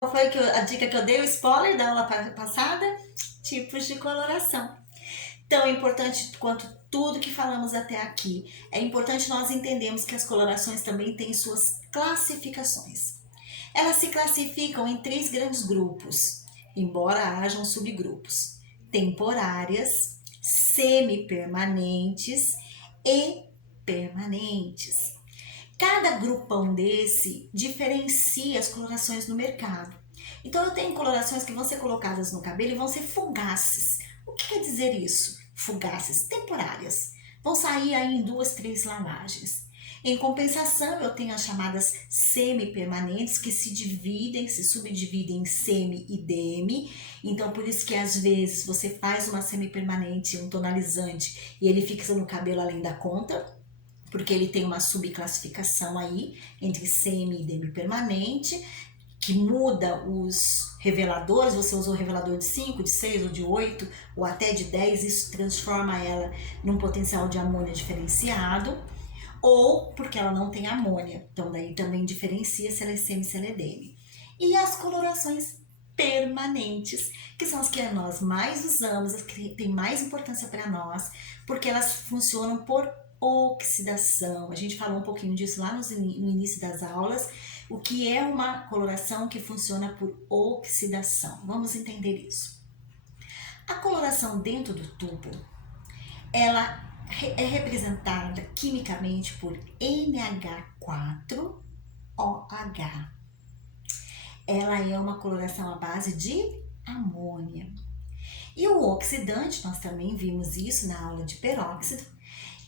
Qual foi a dica que eu dei, o spoiler da aula passada? Tipos de coloração. Tão importante quanto tudo que falamos até aqui, é importante nós entendermos que as colorações também têm suas classificações. Elas se classificam em três grandes grupos, embora hajam subgrupos: temporárias, semipermanentes e permanentes. Cada grupão desse diferencia as colorações no mercado. Então eu tenho colorações que vão ser colocadas no cabelo e vão ser fugaces. O que quer dizer isso? Fugaces, temporárias. Vão sair aí em 2, 3 lavagens. Em compensação, eu tenho as chamadas semi-permanentes, que se subdividem em semi e demi. Então, por isso que às vezes você faz uma semi-permanente, um tonalizante, e ele fixa no cabelo além da conta, porque ele tem uma subclassificação aí entre semi e demi-permanente, que muda os reveladores. Você usou revelador de 5, de 6 ou de 8 ou até de 10, isso transforma ela num potencial de amônia diferenciado, ou porque ela não tem amônia, então daí também diferencia se ela é semi, se ela é demi. E as colorações permanentes, que são as que nós mais usamos, as que têm mais importância para nós, porque elas funcionam por oxidação. A gente falou um pouquinho disso lá no início das aulas, o que é uma coloração que funciona por oxidação. Vamos entender isso. A coloração dentro do tubo, ela é representada quimicamente por NH4OH. Ela é uma coloração à base de amônia. E o oxidante, nós também vimos isso na aula de peróxido,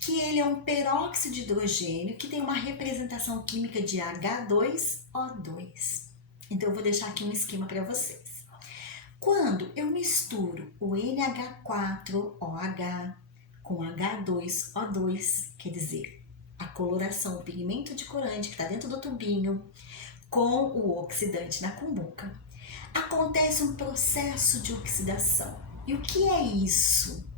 que ele é um peróxido de hidrogênio que tem uma representação química de H2O2. Então eu vou deixar aqui um esquema para vocês. Quando eu misturo o NH4OH com H2O2, quer dizer, a coloração, o pigmento de corante que está dentro do tubinho, com o oxidante na cumbuca, acontece um processo de oxidação. E o que é isso?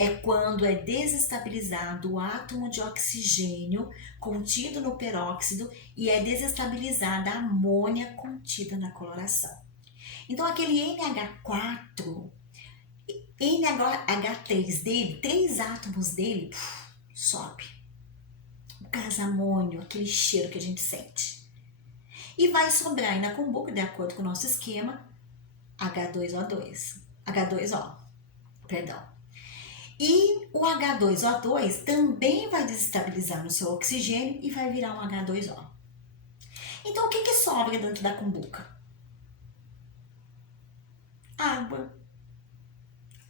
É quando é desestabilizado o átomo de oxigênio contido no peróxido e é desestabilizada a amônia contida na coloração. Então aquele NH4, NH3 dele, 3 átomos dele, sobe. O gás amônio, aquele cheiro que a gente sente. E vai sobrar aí na cumbuca, de acordo com o nosso esquema, H2O, perdão. E o H2O2 também vai desestabilizar no seu oxigênio e vai virar um H2O. Então o que sobra dentro da cumbuca? Água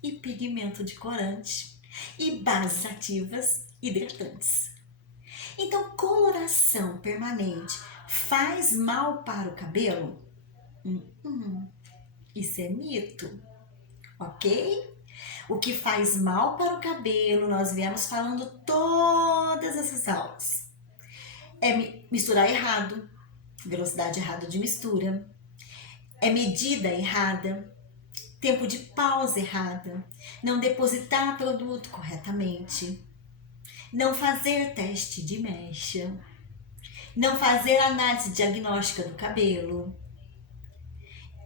e pigmento de corante e bases ativas hidratantes. Então, coloração permanente faz mal para o cabelo? Isso é mito, ok? O que faz mal para o cabelo, nós viemos falando todas essas aulas. É misturar errado, velocidade errada de mistura, é medida errada, tempo de pausa errada, não depositar produto corretamente, não fazer teste de mecha, não fazer análise diagnóstica do cabelo.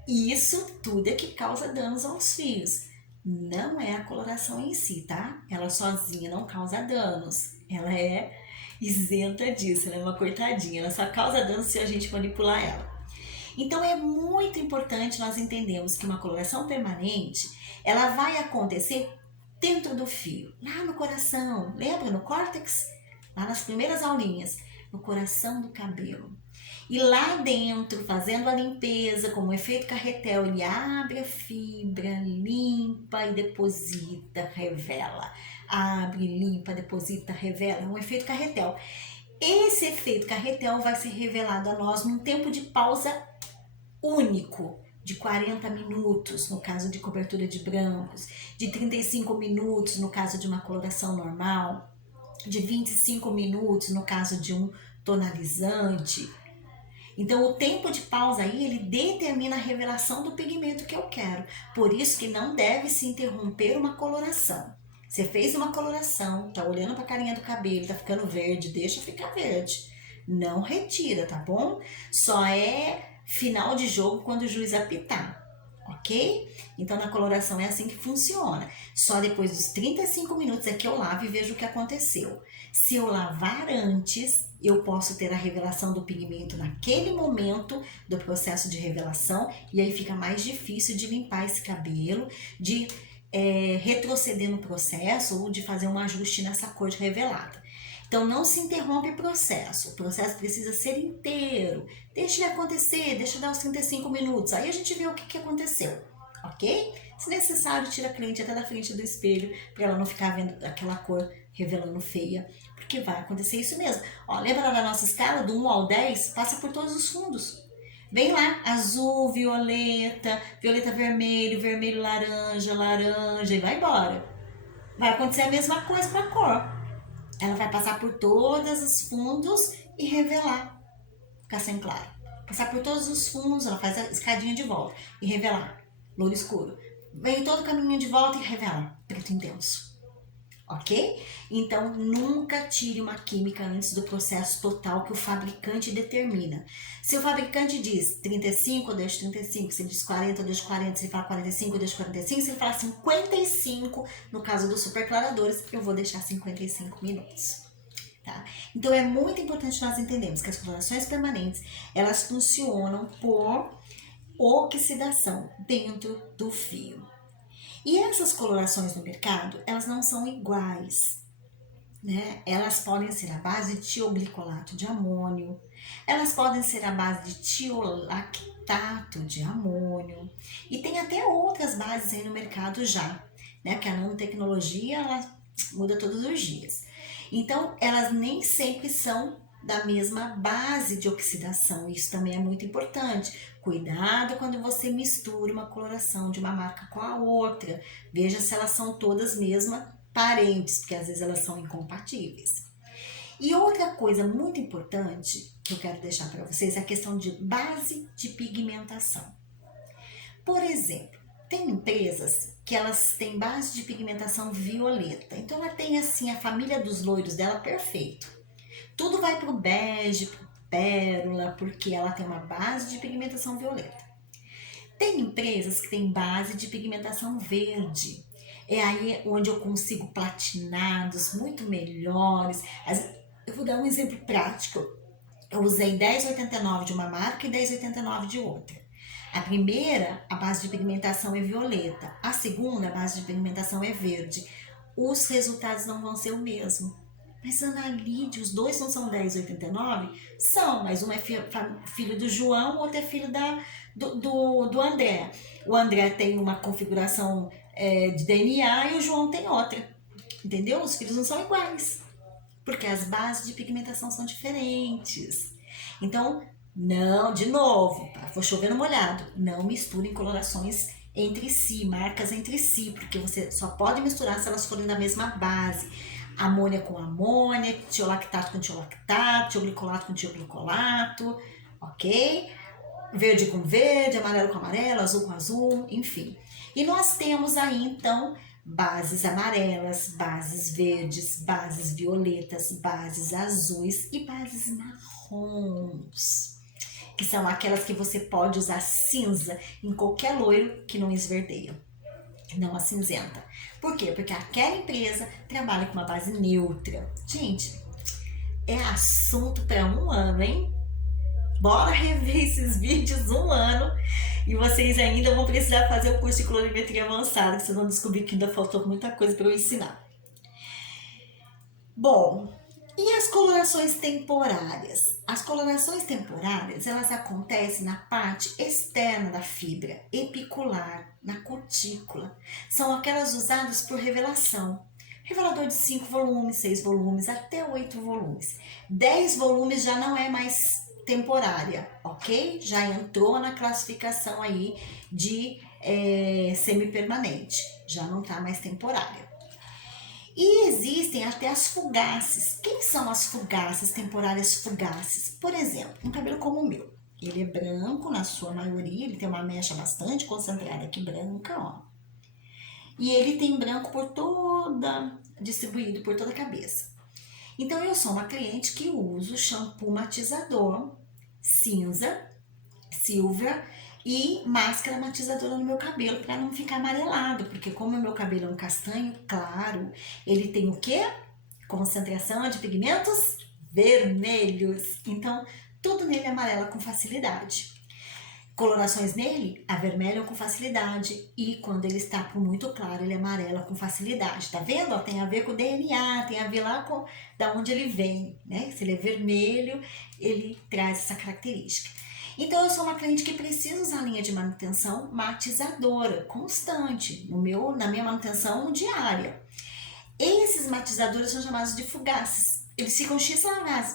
E isso tudo é que causa danos aos fios. Não é a coloração em si, tá? Ela sozinha não causa danos. Ela é isenta disso, ela é uma coitadinha. Ela só causa danos se a gente manipular ela. Então é muito importante nós entendermos que uma coloração permanente, ela vai acontecer dentro do fio, lá no coração. Lembra no córtex? Lá nas primeiras aulinhas, no coração do cabelo. E lá dentro, fazendo a limpeza, como o efeito carretel, ele abre a fibra, limpa e deposita, revela. Abre, limpa, deposita, revela. É um efeito carretel. Esse efeito carretel vai ser revelado a nós num tempo de pausa único, de 40 minutos, no caso de cobertura de brancos, de 35 minutos, no caso de uma coloração normal, de 25 minutos, no caso de um tonalizante. Então, o tempo de pausa aí, ele determina a revelação do pigmento que eu quero. Por isso que não deve se interromper uma coloração. Você fez uma coloração, tá olhando pra carinha do cabelo, tá ficando verde, deixa ficar verde. Não retira, tá bom? Só é final de jogo quando o juiz apitar, ok? Então na coloração é assim que funciona. Só depois dos 35 minutos é que eu lavo e vejo o que aconteceu. Se eu lavar antes, eu posso ter a revelação do pigmento naquele momento do processo de revelação, e aí fica mais difícil de limpar esse cabelo, de retroceder no processo ou de fazer um ajuste nessa cor revelada. Então não se interrompe o processo precisa ser inteiro. Deixa ele acontecer, deixa dar os 35 minutos, aí a gente vê o que aconteceu, ok? Se necessário, tira a cliente até da frente do espelho para ela não ficar vendo aquela cor revelando feia, porque vai acontecer isso mesmo. Ó, lembra da nossa escala do 1 ao 10? Passa por todos os fundos. Vem lá, azul, violeta, violeta vermelho, vermelho laranja, laranja e vai embora. Vai acontecer a mesma coisa com a cor. Ela vai passar por todos os fundos e revelar. Ficar sem claro. Passar por todos os fundos, ela faz a escadinha de volta e revelar. Louro escuro. Vem todo o caminho de volta e revela. Preto intenso. Ok? Então, nunca tire uma química antes do processo total que o fabricante determina. Se o fabricante diz 35, eu deixo 35. Se ele diz 40, eu deixo 40. Se ele fala 45, eu deixo 45. Se ele fala 55, no caso dos superclaradores, eu vou deixar 55 minutos. Tá? Então, é muito importante nós entendermos que as colorações permanentes, elas funcionam por oxidação dentro do fio. E essas colorações no mercado, elas não são iguais, né? Elas podem ser à base de tioglicolato de amônio, elas podem ser à base de tiolactato de amônio, e tem até outras bases aí no mercado já, né? Porque a nanotecnologia, ela muda todos os dias. Então, elas nem sempre são da mesma base de oxidação, isso também é muito importante. Cuidado quando você mistura uma coloração de uma marca com a outra. Veja se elas são todas mesmas parentes, porque às vezes elas são incompatíveis. E outra coisa muito importante que eu quero deixar para vocês é a questão de base de pigmentação. Por exemplo, tem empresas que elas têm base de pigmentação violeta. Então ela tem assim a família dos loiros dela perfeito. Tudo vai pro bege, pro pérola, porque ela tem uma base de pigmentação violeta. Tem empresas que têm base de pigmentação verde. É aí onde eu consigo platinados muito melhores. Eu vou dar um exemplo prático. Eu usei 10,89 de uma marca e 10,89 de outra. A primeira, a base de pigmentação é violeta. A segunda, a base de pigmentação é verde. Os resultados não vão ser o mesmo. Mas analise, os dois não são 10,89? São, mas um é filho do João, o outro é filho do André. O André tem uma configuração de DNA e o João tem outra. Entendeu? Os filhos não são iguais, porque as bases de pigmentação são diferentes. Então, não, de novo, vou chover no molhado, não misturem colorações entre si, marcas entre si, porque você só pode misturar se elas forem da mesma base. Amônia com amônia, tiolactato com tiolactato, tioglicolato com tioglicolato, ok? Verde com verde, amarelo com amarelo, azul com azul, enfim. E nós temos aí, então, bases amarelas, bases verdes, bases violetas, bases azuis e bases marrons, que são aquelas que você pode usar cinza em qualquer loiro que não esverdeia, não acinzenta. Por quê? Porque aquela empresa trabalha com uma base neutra. Gente, é assunto para um ano, hein? Bora rever esses vídeos um ano e vocês ainda vão precisar fazer o curso de colorimetria avançada, que vocês vão descobrir que ainda faltou muita coisa para eu ensinar. Bom, e as colorações temporárias? As colorações temporárias, elas acontecem na parte externa da fibra epicular, na cutícula. São aquelas usadas por revelação. Revelador de 5 volumes, 6 volumes, até 8 volumes. 10 volumes já não é mais temporária, ok? Já entrou na classificação aí de semipermanente, já não tá mais temporária. E existem até as fugaces. Quem são as fugaces, temporárias fugaces? Por exemplo, um cabelo como o meu. Ele é branco na sua maioria, ele tem uma mecha bastante concentrada aqui branca, ó. E ele tem branco distribuído por toda a cabeça. Então eu sou uma cliente que uso shampoo matizador cinza silver e máscara matizadora no meu cabelo para não ficar amarelado, porque como o meu cabelo é um castanho claro, ele tem o quê? Concentração de pigmentos vermelhos. Então, tudo nele amarela com facilidade. Colorações nele avermelham com facilidade e quando ele está por muito claro, ele amarela com facilidade. Tá vendo? Ó, tem a ver com o DNA, tem a ver lá com da onde ele vem, né? Se ele é vermelho, ele traz essa característica. Então eu sou uma cliente que precisa usar linha de manutenção matizadora, constante, na minha manutenção diária. Esses matizadores são chamados de fugaces. Eles ficam X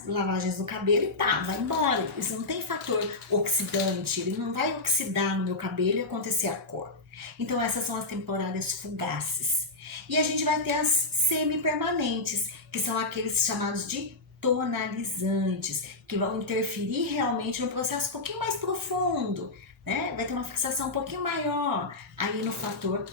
lavagens no cabelo e pá, vai embora. Eles não tem fator oxidante, ele não vai oxidar no meu cabelo e acontecer a cor. Então essas são as temporárias fugaces. E a gente vai ter as semi-permanentes, que são aqueles chamados de tonalizantes, que vão interferir realmente no processo um pouquinho mais profundo, né? Vai ter uma fixação um pouquinho maior aí no fator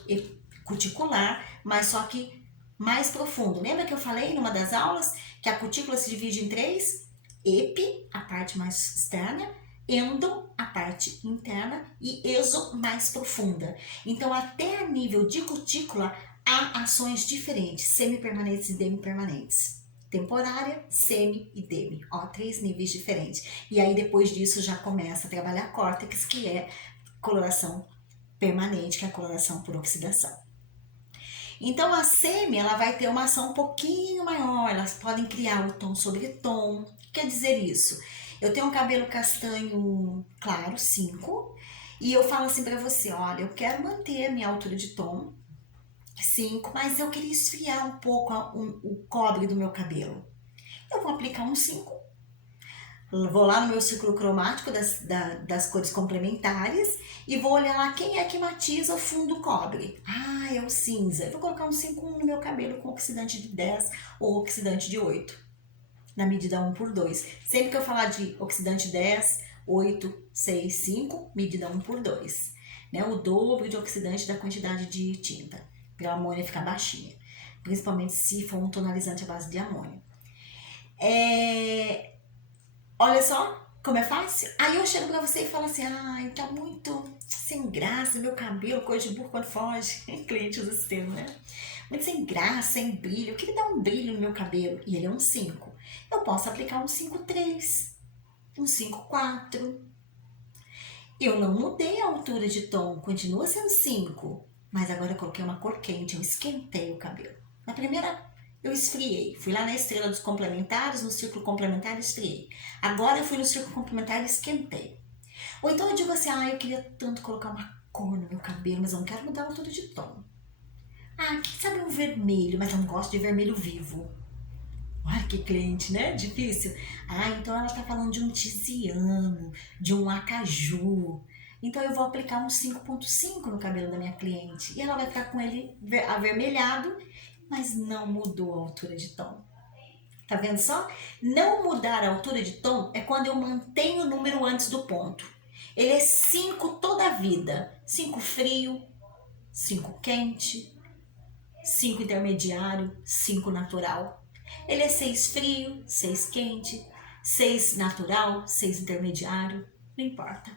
cuticular, mas só que mais profundo. Lembra que eu falei numa das aulas que a cutícula se divide em três? Epi, a parte mais externa, endo, a parte interna, e exo, mais profunda. Então, até a nível de cutícula, há ações diferentes, semi-permanentes e demi-permanentes. Temporária, semi e demi. Ó, 3 níveis diferentes. E aí, depois disso, já começa a trabalhar córtex, que é coloração permanente, que é a coloração por oxidação. Então a semi ela vai ter uma ação um pouquinho maior, elas podem criar o tom sobre tom. O que quer dizer isso? Eu tenho um cabelo castanho claro, 5, e eu falo assim pra você, olha, eu quero manter a minha altura de tom, 5, mas eu queria esfriar um pouco o cobre do meu cabelo. Eu vou aplicar um 5. Vou lá no meu círculo cromático das cores complementares e vou olhar lá quem é que matiza o fundo cobre. Ah, é o cinza. Eu vou colocar um 5 no meu cabelo com oxidante de 10 ou oxidante de 8, na medida 1/2. Sempre que eu falar de oxidante 10, 8, 6, 5, medida 1/2. Né? O dobro de oxidante da quantidade de tinta, para a amônia ficar baixinha. Principalmente se for um tonalizante à base de amônia. Olha só como é fácil. Aí eu chego pra você e falo assim, ai, tá muito sem graça meu cabelo, cor de burro quando foge. Cliente usa esse termo, né? Muito sem graça, sem brilho. Eu queria dar um brilho no meu cabelo. E ele é um 5. Eu posso aplicar um 5,3, um 5,4. Eu não mudei a altura de tom, continua sendo 5. Mas agora eu coloquei uma cor quente, eu esquentei o cabelo. Na primeira eu esfriei. Fui lá na estrela dos complementares, no círculo complementar esfriei. Agora eu fui no círculo complementar e esquentei. Ou então eu digo assim, eu queria tanto colocar uma cor no meu cabelo, mas eu não quero mudar a altura de tom. Quem sabe um vermelho, mas eu não gosto de vermelho vivo. Olha que cliente, né? Difícil. Então ela tá falando de um tiziano, de um acaju. Então eu vou aplicar um 5,5 no cabelo da minha cliente. E ela vai ficar com ele avermelhado, mas não mudou a altura de tom. Tá vendo só? Não mudar a altura de tom é quando eu mantenho o número antes do ponto. Ele é 5 toda a vida. 5 frio, 5 quente, 5 intermediário, 5 natural. Ele é 6 frio, 6 quente, 6 natural, 6 intermediário, não importa.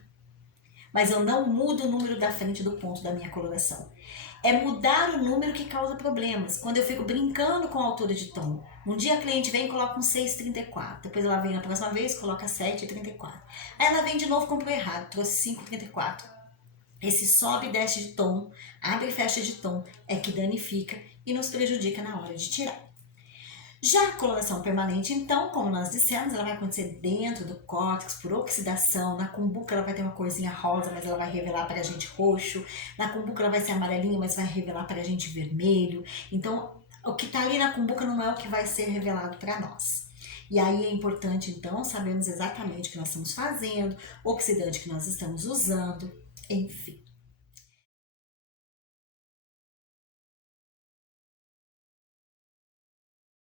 Mas eu não mudo o número da frente do ponto da minha coloração. É mudar o número que causa problemas. Quando eu fico brincando com a altura de tom. Um dia a cliente vem e coloca um 6,34. Depois ela vem na próxima vez e coloca 7,34. Aí ela vem de novo e comprou errado, trouxe 5,34. Esse sobe e desce de tom, abre e fecha de tom, é que danifica e nos prejudica na hora de tirar. Já a coloração permanente, então, como nós dissemos, ela vai acontecer dentro do córtex por oxidação. Na cumbuca ela vai ter uma corzinha rosa, mas ela vai revelar para a gente roxo. Na cumbuca ela vai ser amarelinha, mas vai revelar para a gente vermelho. Então, o que está ali na cumbuca não é o que vai ser revelado para nós. E aí é importante, então, sabermos exatamente o que nós estamos fazendo, o oxidante que nós estamos usando, enfim.